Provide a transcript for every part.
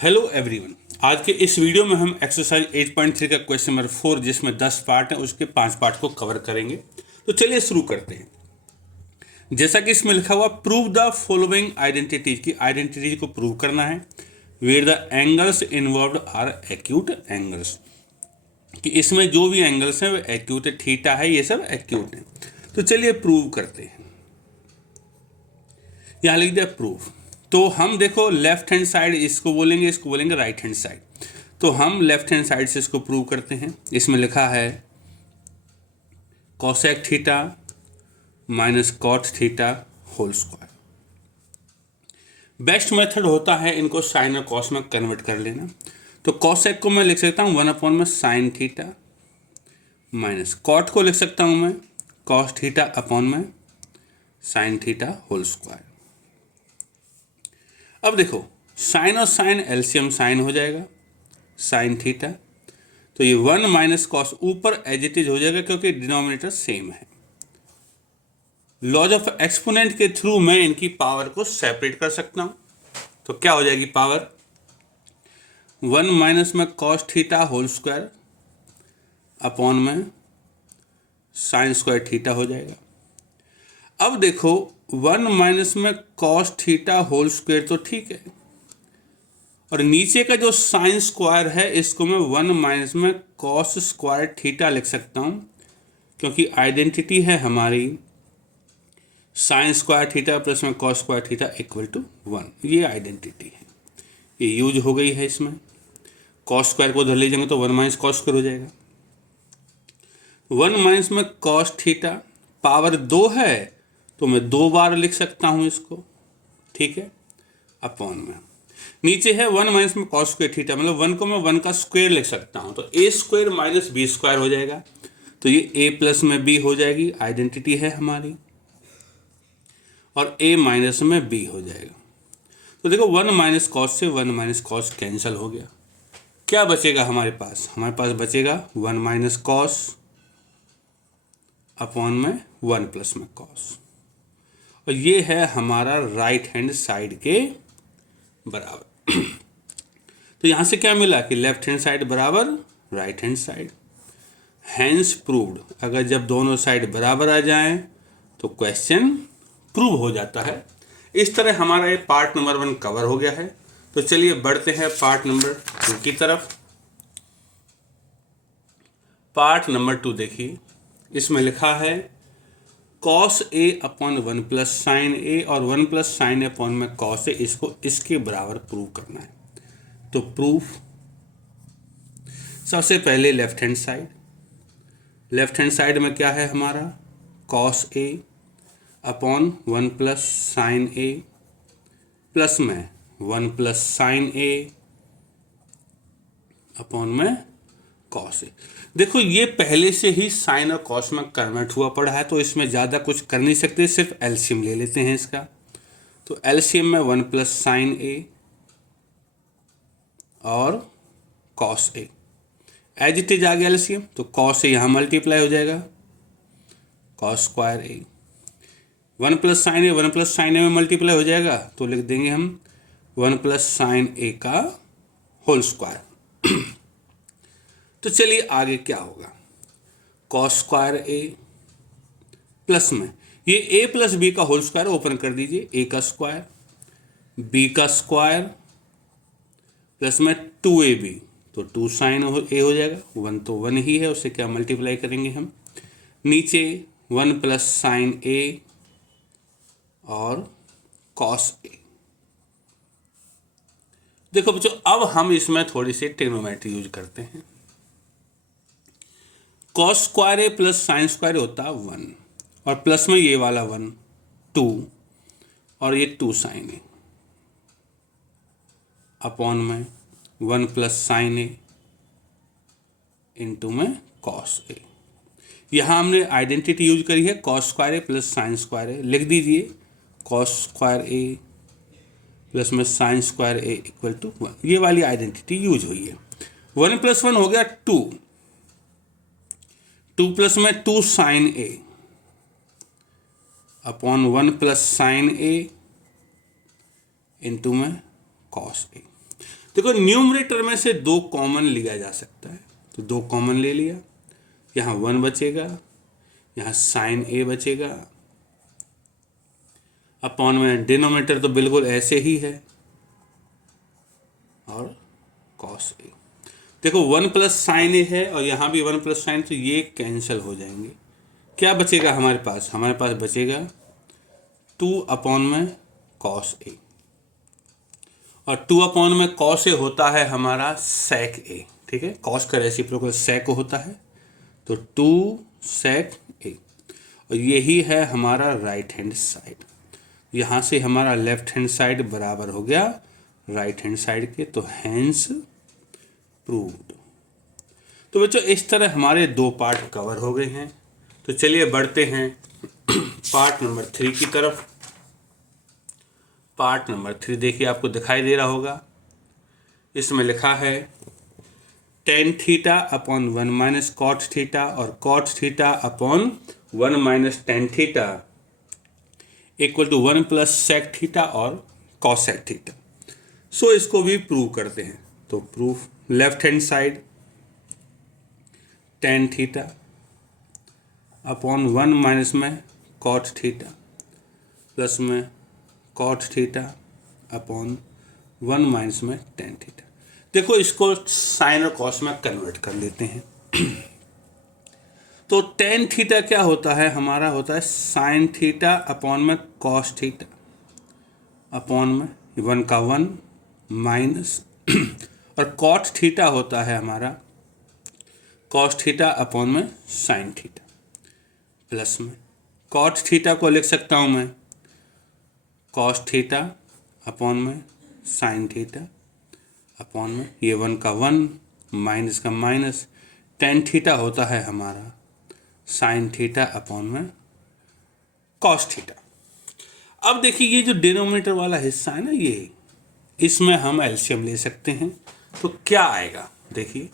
Hello everyone. आज के इस वीडियो में हम एक्सरसाइज 8.3 का क्वेश्चन नंबर 4 जिसमें 10 पार्ट हैं उसके 5 पार्ट को कवर करेंगे। तो चलिए शुरू करते हैं। जैसा कि इसमें लिखा हुआ प्रूव द फॉलोइंग आइडेंटिटीज की आइडेंटिटी को प्रूव करना है where the angles involved are acute angles, कि इसमें जो भी एंगल्स हैं वो एक्यूट है, थीटा है, ये सब एक्यूट है। तो चलिए प्रूव करते हैं। यहाँ लिख दिया प्रूफ। तो हम देखो लेफ्ट हैंड साइड इसको बोलेंगे राइट हैंड साइड। तो हम लेफ्ट हैंड साइड से इसको प्रूव करते हैं। इसमें लिखा है cosec theta minus cot theta whole square. Best method होता है इनको साइन और कॉस में कन्वर्ट कर लेना। तो कॉसेक को मैं लिख सकता हूँ 1 में साइन थीटा माइनस कॉट को लिख सकता हूँ मैं कॉस थीटा अपॉन में साइन थीटा होल स्क्वायर। अब देखो साइन और साइन एलसीएम साइन हो जाएगा साइन थीटा, तो ये 1 माइनस कॉस ऊपर एज इट इज हो जाएगा क्योंकि डिनोमिनेटर सेम है। लॉज ऑफ एक्सपोनेंट के थ्रू मैं इनकी पावर को सेपरेट कर सकता हूं। तो क्या हो जाएगी पावर 1 माइनस में cos theta whole square upon में साइन स्क्वायर थीटा हो जाएगा। अब देखो 1 माइनस में कॉस थीटा होल स्क्वायर तो ठीक है, और नीचे का जो साइन स्क्वायर है इसको मैं 1 माइनस में कॉस स्क्वायर थीटा लिख सकता हूँ क्योंकि आइडेंटिटी है हमारी साइन स्क्वायर थीटा प्लस में cos square theta equal to 1। ये आइडेंटिटी है, ये यूज हो गई है। इसमें कॉस स्क्वायर को उधर ले जाएंगे तो 1 माइनस कॉस स्क्वायर हो जाएगा। 1 माइनस में कॉस थीटा पावर 2 है तो मैं 2 बार लिख सकता हूँ इसको, ठीक है, अपॉन में नीचे है 1 माइनस में कॉस स्क्वायर थीटा, मतलब 1 को मैं 1 का स्क्वायर लिख सकता हूँ तो ए स्क्वायर माइनस बी स्क्वायर हो जाएगा। तो ये ए प्लस में बी हो जाएगी, आइडेंटिटी है हमारी, और ए माइनस में बी हो जाएगा। तो देखो 1 माइनस कॉस से 1 माइनस कॉस कैंसिल हो गया। क्या बचेगा हमारे पास बचेगा 1 माइनस कॉस अपॉन में 1 प्लस में कॉस, और ये है हमारा राइट हैंड साइड के बराबर। तो यहां से क्या मिला कि लेफ्ट हैंड साइड बराबर right hand side, hence proved. अगर जब दोनों साइड बराबर आ जाएं तो क्वेश्चन प्रूव हो जाता है। इस तरह हमारा ये पार्ट नंबर 1 कवर हो गया है। तो चलिए बढ़ते हैं पार्ट नंबर 2 की तरफ। पार्ट नंबर 2 देखिए, इसमें लिखा है cos a upon 1 plus sine a और 1 प्लस साइन ए अपॉन में कॉस ए, इसको इसके बराबर प्रूव करना है। तो प्रूफ सबसे पहले लेफ्ट हैंड साइड में क्या है हमारा cos a upon 1 plus sine A plus में 1 प्लस साइन ए अपॉन में कॉस ए। देखो ये पहले से ही साइन और कॉस में कन्वर्ट हुआ पड़ा है तो इसमें ज़्यादा कुछ कर नहीं सकते, सिर्फ एलसीएम ले लेते हैं इसका। तो एलसीएम में 1 प्लस साइन ए और cos a, as it is आ गया एलसीएम, तो कॉस ए यहाँ मल्टीप्लाई हो जाएगा cos square a, 1 plus sine a 1 plus sine a में मल्टीप्लाई हो जाएगा तो लिख देंगे हम 1 प्लस साइन ए का होल स्क्वायर। तो चलिए आगे क्या होगा, कॉस स्क्वायर ए प्लस में ये ए प्लस बी का होल स्क्वायर ओपन कर दीजिए, ए का स्क्वायर बी का स्क्वायर प्लस में 2ab, तो 2 साइन ए हो जाएगा, 1 तो 1 ही है, उससे क्या मल्टीप्लाई करेंगे हम, नीचे 1 प्लस साइन ए और कॉस ए। देखो बच्चों अब हम इसमें थोड़ी सी ट्रिग्नोमेट्री यूज करते हैं। Cos square A plus sine square होता है 1 और प्लस में ये वाला 1 2 और ये 2 साइन ए अपॉन में 1 प्लस साइन ए इंटू में कॉस ए। यहाँ हमने आइडेंटिटी यूज करी है cos square A plus sine square A, लिख दीजिए कॉस स्क्वायर ए प्लस में sine square A equal to 1, ये वाली आइडेंटिटी यूज हुई है। 1 प्लस 1 हो गया 2, 2 प्लस में 2 sign a upon 1 plus sine A into में कॉस ए। देखो न्यूमरेटर में से 2 कॉमन लिया जा सकता है, तो 2 कॉमन ले लिया, यहाँ 1 बचेगा, यहाँ साइन ए बचेगा, अपॉन में डिनोमिनेटर तो बिल्कुल ऐसे ही है और कॉस ए। देखो 1 प्लस साइन ए है और यहाँ भी 1 प्लस साइन, तो ये कैंसिल हो जाएंगे। क्या बचेगा हमारे पास? हमारे पास बचेगा 2 अपॉन में कॉस ए, और 2 अपॉन में कॉस ए होता है हमारा सेक ए, ठीक है, कॉस का रेसिप्रोकल सेक होता है, तो 2 सेक ए, और यही है हमारा राइट हैंड साइड। यहाँ से हमारा लेफ्ट हैंड साइड बराबर हो गया राइट हैंड साइड के, तो हैंस प्रूव्ड। तो बच्चों इस तरह हमारे 2 पार्ट कवर हो गए हैं। तो चलिए बढ़ते हैं पार्ट नंबर 3 की तरफ। पार्ट नंबर 3 देखिए, आपको दिखाई दे रहा होगा, इसमें लिखा है tan theta upon 1 minus cot theta और cot theta upon 1 minus tan theta equal to 1 plus sec theta और कॉसेक थीटा। सो इसको भी प्रूव करते हैं। तो proof, left hand side tan theta upon 1 minus में कॉट थीटा प्लस में cot theta upon 1 minus में tan थीटा। देखो इसको साइन और कॉस में कन्वर्ट कर लेते हैं। तो tan थीटा क्या होता है? हमारा होता है साइन थीटा अपॉन में कॉस थीटा अपॉन में 1 का 1 माइनस और कॉट थीटा होता है हमारा कॉस थीटा अपॉन में साइन थीटा प्लस में कॉट थीटा को लिख सकता हूँ मैं कॉस थीटा अपॉन में साइन थीटा अपॉन में ये 1 का 1 माइनस का माइनस, tan थीटा होता है हमारा साइन थीटा अपॉन में कॉस थीटा। अब देखिए ये जो डिनोमिनेटर वाला हिस्सा है ना, ये इसमें हम एलसीएम ले सकते हैं। तो क्या आएगा? देखिए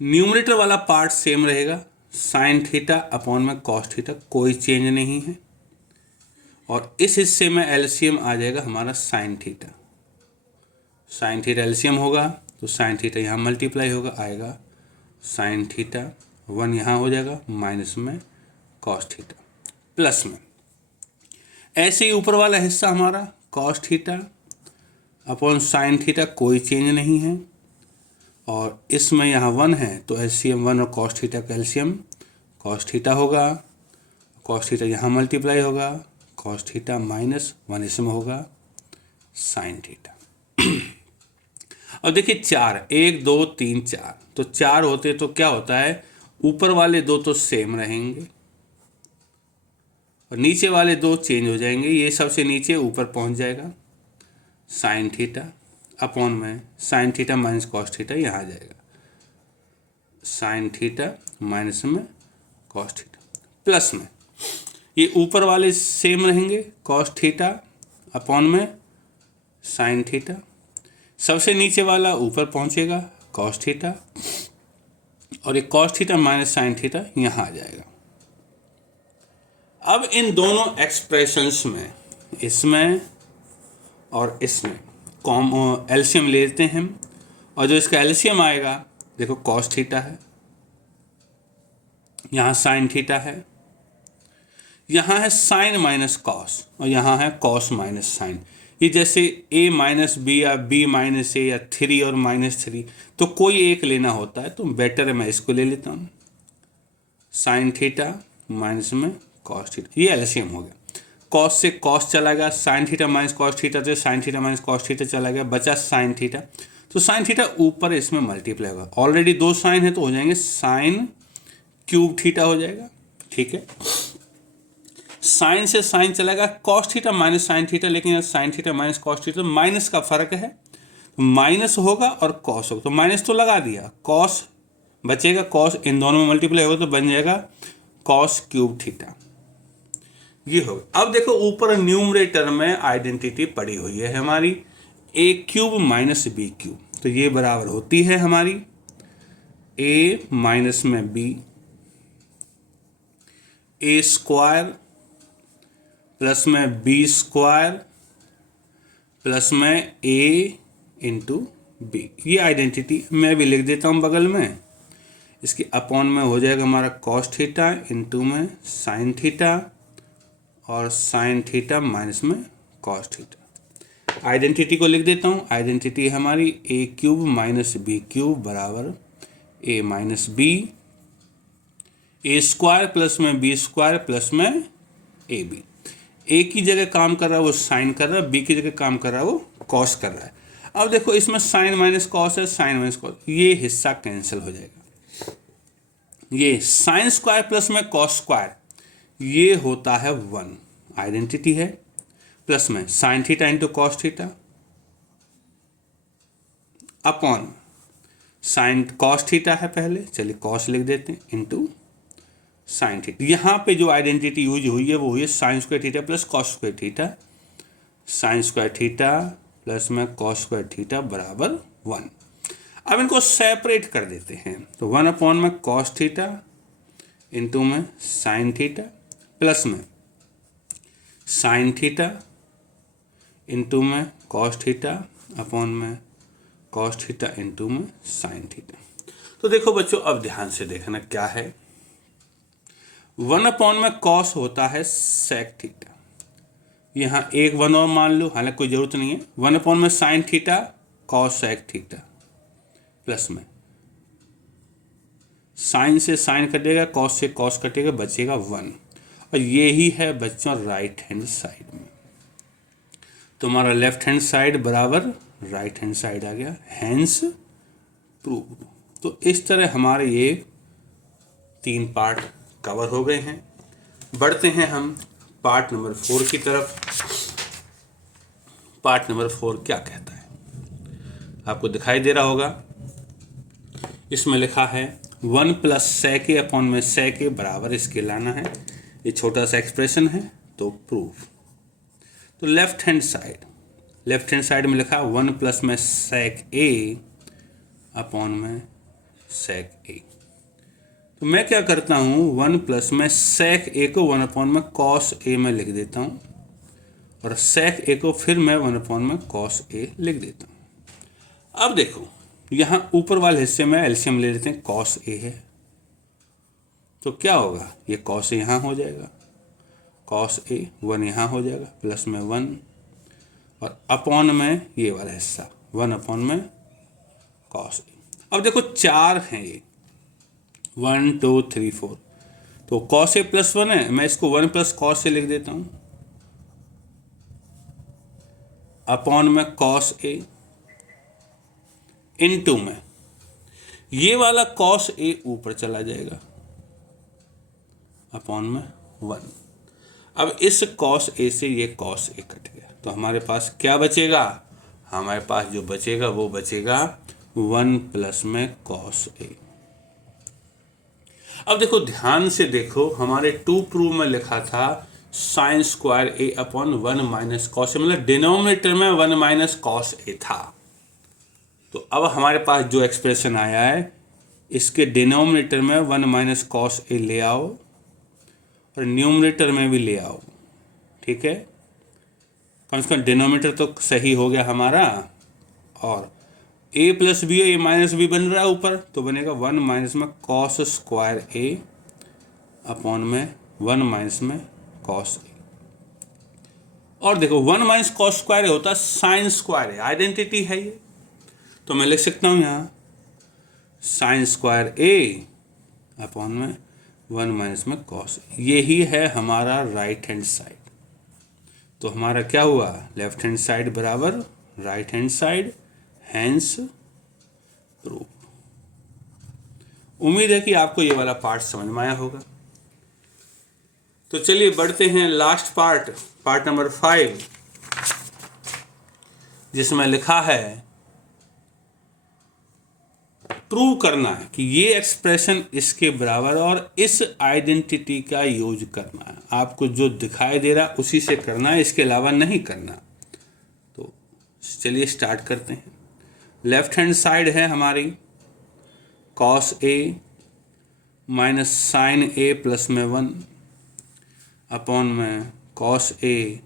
न्यूमरेटर वाला पार्ट सेम रहेगा, साइन थीटा अपॉन में कॉस थीटा, कोई चेंज नहीं है, और इस हिस्से में एलसीएम आ जाएगा हमारा sine theta. Sine theta LCM होगा तो साइन थीटा यहाँ मल्टीप्लाई होगा, आएगा साइन थीटा 1 यहाँ हो जाएगा माइनस में कॉस थीटा प्लस में, ऐसे ही ऊपर वाला हिस्सा हमारा cos theta upon sine theta, कोई चेंज नहीं है, और इसमें यहाँ 1 है तो एलसीएम 1 और कॉस थीटा का एलसीएम कॉस थीटा होगा, कॉस थीटा यहाँ मल्टीप्लाई होगा, कॉस थीटा माइनस 1 इसमें होगा साइन थीटा। अब देखिए 4, 1 2 3 4, तो 4 होते तो क्या होता है, ऊपर वाले 2 तो सेम रहेंगे और नीचे वाले 2 चेंज हो जाएंगे, ये सबसे नीचे ऊपर पहुंच जाएगा साइन थीटा अपॉन में sine theta minus cos theta, यहाँ आ जाएगा साइन थीटा माइनस में कॉस थीटा प्लस में ये ऊपर वाले सेम रहेंगे कॉस थीटा अपॉन में साइन थीटा, सबसे नीचे वाला ऊपर पहुंचेगा कॉस थीटा और एक cos theta minus sine theta यहाँ आ जाएगा। अब इन दोनों एक्सप्रेशंस में, इसमें और इसमें एलसीएम लेते हैं, और जो इसका एलसीएम आएगा देखो कॉस थीटा है, यहाँ साइन थीटा है, यहाँ है साइन माइनस कॉस और यहाँ है कॉस माइनस साइन। ये जैसे a माइनस बी या b माइनस ए या 3 और -3, तो कोई एक लेना होता है, तो बेटर है मैं इसको ले लेता हूँ साइन थीटा माइनस में कॉस थीटा, ये एलसीएम हो गया। कॉस से कॉस चला गया, sine theta minus cos theta से sine theta minus cos theta चला गया, बचा साइन थीटा, तो साइन थीटा ऊपर इसमें मल्टीप्लाई होगा, ऑलरेडी 2 साइन है तो हो जाएंगे साइन क्यूब थीटा हो जाएगा, ठीक है। साइन से साइन चलेगा, cos theta minus sine theta, लेकिन sine theta minus cos theta minus का फर्क है, माइनस होगा और कॉस होगा, तो माइनस तो लगा दिया, कॉस बचेगा, कॉस इन दोनों में मल्टीप्लाई होगा तो बन जाएगा कॉस क्यूब थीटा, ये होगा। अब देखो ऊपर न्यूमरेटर में आइडेंटिटी पड़ी हुई है हमारी ए क्यूब माइनस बी क्यूब, तो ये बराबर होती है हमारी ए माइनस में बी ए स्क्वायर प्लस में बी स्क्वायर प्लस में ए इंटू बी, ये आइडेंटिटी मैं भी लिख देता हूँ बगल में। इसके अपॉन में हो जाएगा हमारा कॉस थीटा इंटू में साइन थीटा और साइन थीटा माइनस में कॉस थीटा। आइडेंटिटी को लिख देता हूँ। आइडेंटिटी हमारी ए क्यूब माइनस बी क्यूब बराबर ए माइनस बी, ए स्क्वायर प्लस में बी स्क्वायर प्लस में ए बी। ए की जगह काम कर रहा है वो साइन कर रहा है, बी की जगह काम कर रहा है वो कॉस कर रहा है। अब देखो इसमें साइन माइनस कॉस है, साइन माइनस कॉस, ये हिस्सा कैंसिल हो जाएगा। ये साइन स्क्वायर प्लस में कॉस स्क्वायर ये होता है 1, आइडेंटिटी है, प्लस में sine theta into cos theta upon sine cos theta है पहले, चलिए कॉस लिख देते हैं, इंटू साइन थीटा। यहाँ पे जो आइडेंटिटी यूज हुई है वो हुई है sign square theta plus cos square theta, sign square theta plus में कॉस स्क्वायर थीटा बराबर 1। अब इनको सेपरेट कर देते हैं, तो 1 अपॉन में कॉस थीटा इंटू में साइन थीटा प्लस में साइन थीटा इंटू में कॉस थीटा अपॉन में कॉस थीटा इंटू में साइन थीटा। तो देखो बच्चों अब ध्यान से देखना क्या है। 1 अपॉन में कॉस होता है सेक थीटा, यहाँ एक 1 और मान लो, हालांकि कोई जरूरत नहीं है। 1 अपॉन में sine theta cosec theta plus में साइन से साइन कटेगा, कॉस से कॉस कटेगा, बचेगा 1। और ये ही है बच्चों राइट हैंड साइड में, तुम्हारा लेफ्ट हैंड साइड बराबर राइट हैंड साइड आ गया, हैंस प्रूव। तो इस तरह हमारे ये 3 पार्ट कवर हो गए हैं। बढ़ते हैं हम पार्ट नंबर 4 की तरफ। पार्ट नंबर 4 क्या कहता है, आपको दिखाई दे रहा होगा। इसमें लिखा है 1 प्लस सेक ए अपॉन में सेक ए बराबर इसके लाना है, ये छोटा सा एक्सप्रेशन है, तो प्रूफ। तो लेफ्ट हैंड साइड में लिखा 1 प्लस में सेक ए अपॉन में सेक ए। तो मैं क्या करता हूँ 1 प्लस में सेक ए को 1 अपॉन में कॉस ए में लिख देता हूँ, और सेक ए को फिर मैं 1 अपॉन में कॉस ए लिख देता हूँ। अब देखो यहाँ ऊपर वाले हिस्से में एलसीएम ले लेते हैं, कॉस ए है तो क्या होगा, ये कॉस ए यहाँ हो जाएगा, कॉस ए 1 यहाँ हो जाएगा, प्लस में 1 और अपॉन में ये वाला हिस्सा 1 अपॉन में कॉस ए। अब देखो 4 हैं ये, 1 2 3 4, तो कॉस ए प्लस 1 है, मैं इसको 1 प्लस कॉस ए लिख देता हूँ, अपॉन में कॉस ए इनटू में ये वाला कॉस ए ऊपर चला जाएगा, अपॉन में 1। अब इस कॉस ए से ये कॉस ए कट गया, तो हमारे पास क्या बचेगा, हमारे पास जो बचेगा वो बचेगा 1 प्लस में कॉस ए। अब देखो ध्यान से देखो, हमारे 2 प्रूव में लिखा था sign square A upon 1 minus cos A, मतलब डिनोमिनेटर में 1 माइनस कॉस ए था। तो अब हमारे पास जो एक्सप्रेशन आया है, इसके डिनोमिनेटर में 1 माइनस कॉस ए ले आओ और न्यूमरेटर में भी ले आओ, ठीक है, कम से कम डिनोमिनेटर तो सही हो गया हमारा। और a प्लस बी है, ये माइनस बी बन रहा है ऊपर, तो बनेगा 1 माइनस में कॉस स्क्वायर ए अपॉन में 1 माइनस में कॉस ए। और देखो 1 माइनस कॉस स्क्वायर होता है साइन स्क्वायर है, आइडेंटिटी है ये, तो मैं लिख सकता हूँ यहाँ साइन स्क्वायर ए अपॉन में 1 माइनस में कॉस, यही है हमारा राइट हैंड साइड। तो हमारा क्या हुआ, लेफ्ट हैंड साइड बराबर right hand side, hence proof. उम्मीद है कि आपको ये वाला पार्ट समझ में आया होगा। तो चलिए बढ़ते हैं लास्ट पार्ट, पार्ट नंबर 5, जिसमें लिखा है प्रूव करना है कि ये एक्सप्रेशन इसके बराबर और इस आइडेंटिटी का यूज करना है। आपको जो दिखाई दे रहा उसी से करना है, इसके अलावा नहीं करना। तो चलिए स्टार्ट करते हैं। लेफ्ट हैंड साइड है हमारी cos A minus sine A plus में 1 अपॉन में कॉस ए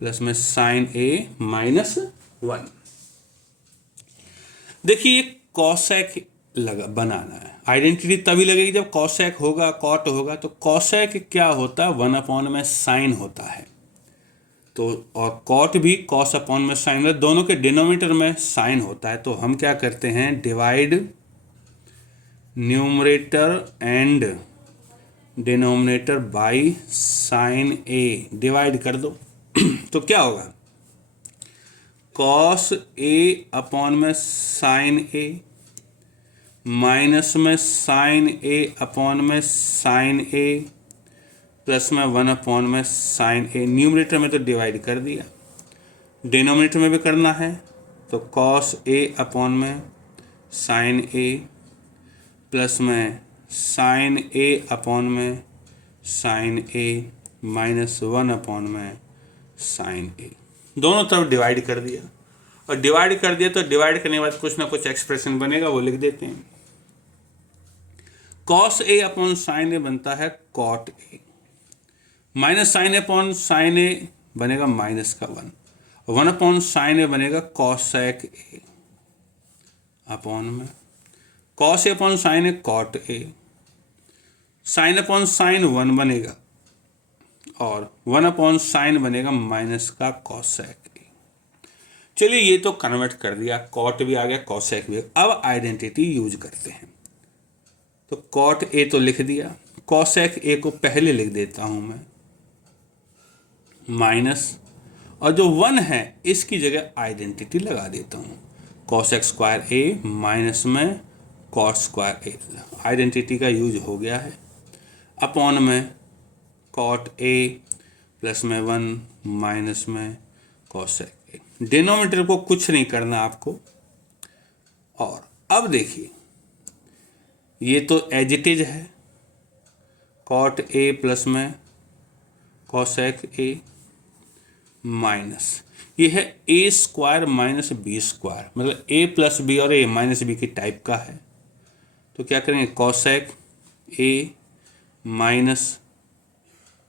प्लस में साइन ए माइनस 1। देखिए ये कॉसेक लगा बनाना है, आइडेंटिटी तभी लगेगी जब कॉसेक होगा कॉट होगा। तो कॉसेक क्या होता है, 1 में साइन होता है। तो और कॉट भी कॉस अपॉन में साइन है, दोनों के डिनोमिनेटर में साइन होता है। तो हम क्या करते हैं, divide numerator and denominator by sine A, divide कर दो। तो क्या होगा, कॉस ए अपॉन में साइन ए माइनस में साइन ए अपॉन में साइन ए प्लस में 1 में साइन ए। न्यूमरेटर में तो डिवाइड कर दिया, डिनोमिनेटर में भी करना है। तो कॉस ए अपॉन में साइन ए प्लस में साइन ए अपॉन में साइन ए माइनस 1 में साइन ए। दोनों तरफ डिवाइड कर दिया, और डिवाइड कर दिया तो डिवाइड करने के बाद कुछ ना कुछ एक्सप्रेशन बनेगा, वो लिख देते हैं। Cos a upon sine a बनता है cot a, minus sine a upon sine a बनेगा माइनस का 1, 1 अपॉन साइन ए बनेगा कॉसेक ए अपॉन में cos a upon sine a cot a, sine upon sine 1 बनेगा और 1 अपॉन साइन बनेगा minus का कॉसेक ए। चलिए ये तो कन्वर्ट कर दिया, कॉट भी आ गया कॉसेक भी। अब आइडेंटिटी यूज करते हैं। तो कॉट ए तो लिख दिया, कॉसेक ए को पहले लिख देता हूं मैं माइनस, और जो 1 है इसकी जगह आइडेंटिटी लगा देता हूं, कॉसेक स्क्वायर ए माइनस में कॉट स्क्वायर ए। आइडेंटिटी का यूज हो गया है, अपॉन में कॉट ए प्लस में 1 माइनस में कॉसेक ए। डिनोमिनेटर को कुछ नहीं करना आपको। और अब देखिए ये तो एज इट इज है, कॉट ए प्लस में कॉसेक ए माइनस, ये है A square minus B square, मतलब ए प्लस बी और ए माइनस बी की टाइप का है। तो क्या करेंगे, cosec A minus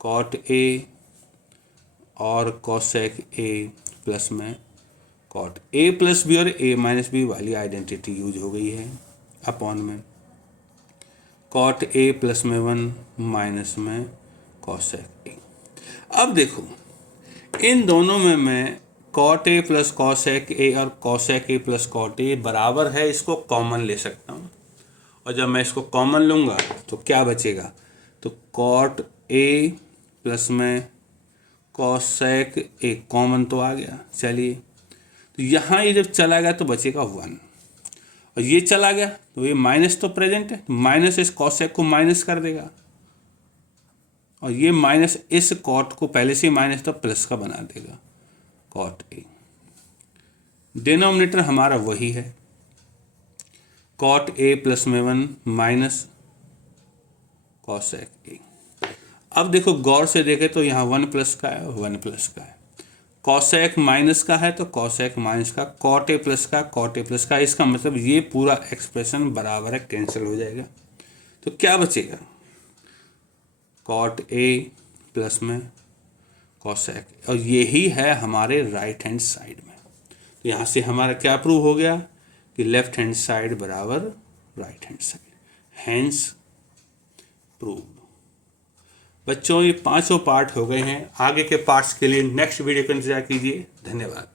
cot A और कॉसेक ए प्लस में कॉट ए प्लस बी और ए माइनस बी वाली आइडेंटिटी यूज हो गई है, अपॉन में कॉट ए प्लस में 1 माइनस में कॉसेक ए। अब देखो इन दोनों में मैं cot A plus cosec a और cosec A plus cot a बराबर है, इसको कॉमन ले सकता हूँ। और जब मैं इसको कॉमन लूँगा तो क्या बचेगा, तो कॉट ए प्लस में कॉसेक ए कॉमन तो आ गया। चलिए तो यहाँ ये जब चला गया तो बचेगा 1, और ये चला गया तो ये माइनस तो प्रेजेंट है, माइनस इस कॉसेक को माइनस कर देगा, और ये माइनस इस कॉट को पहले से माइनस तो प्लस का बना देगा, कॉट ए। डिनोमिनेटर हमारा वही है, कॉट ए प्लस में 1 माइनस कॉसेक ए। अब देखो गौर से देखें तो यहाँ 1 प्लस का है, 1 प्लस का है, कॉसेक माइनस का है तो कॉसेक माइनस का, कॉट ए प्लस का कॉट ए प्लस का। इसका मतलब ये पूरा एक्सप्रेशन बराबर है, कैंसिल हो जाएगा। तो क्या बचेगा, कॉट ए प्लस में कॉसेक, और यही है हमारे राइट हैंड साइड में। तो यहाँ से हमारा क्या प्रूव हो गया कि लेफ्ट हैंड साइड बराबर right hand side, hence proved. बच्चों ये 5 पार्ट हो गए हैं, आगे के पार्ट्स के लिए नेक्स्ट वीडियो का इंतजार कीजिए। धन्यवाद।